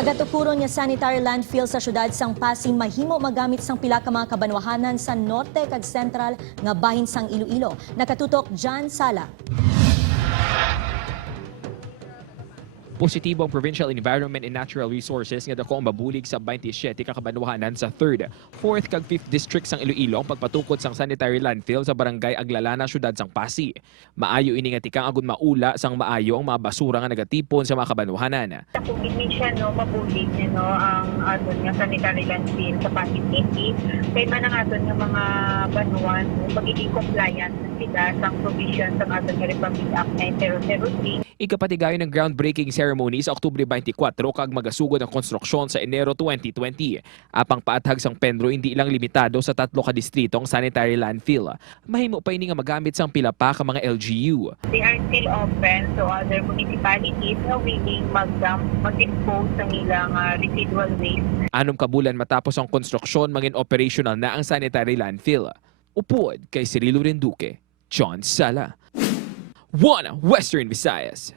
Pagatukuron nga sanitary landfill sa syudad sang Passi mahimo magamit sang pila ka mga kabanwahanan sa norte kag sentral nga bahin sang Iloilo. Nakatutok Jan Sala. Positibo ang Provincial Environment and Natural Resources nga dako ang Makabulig sa 27 ka kabanwahanan sa 3rd, 4th kag 5th district sang Iloilo ang pagpatukod sang sanitary landfill sa barangay Aglalana, syudad sang Passi. Maayo ini nga tikang agud maula sang maayo ang mga basura nga nagatipon sa mga kabanwahanan. Kung mission Makabulig ang aton nga sanitary landfill sa Passi City, kay man ang aton nga mga banuan magiging compliant sila sang provision sa aton nga Republic Act 9003. Ikapatigayon ng groundbreaking ceremony sa Oktubre 24 kag magasugod ang konstruksyon sa Enero 2020. Apang paathag sang Penro hindi lang limitado sa 3 ka distritong sanitary landfill. Mahimo pa ini nga magamit sang pila pa ka mga LGU. They are still open to other municipalities na willing mag-dispose ng ilang residual waste. 6 ka bulan matapos ang konstruksyon mangin operational na ang sanitary landfill. Upod kay Cirilo Renduque, John Sala. 1 Western Visayas.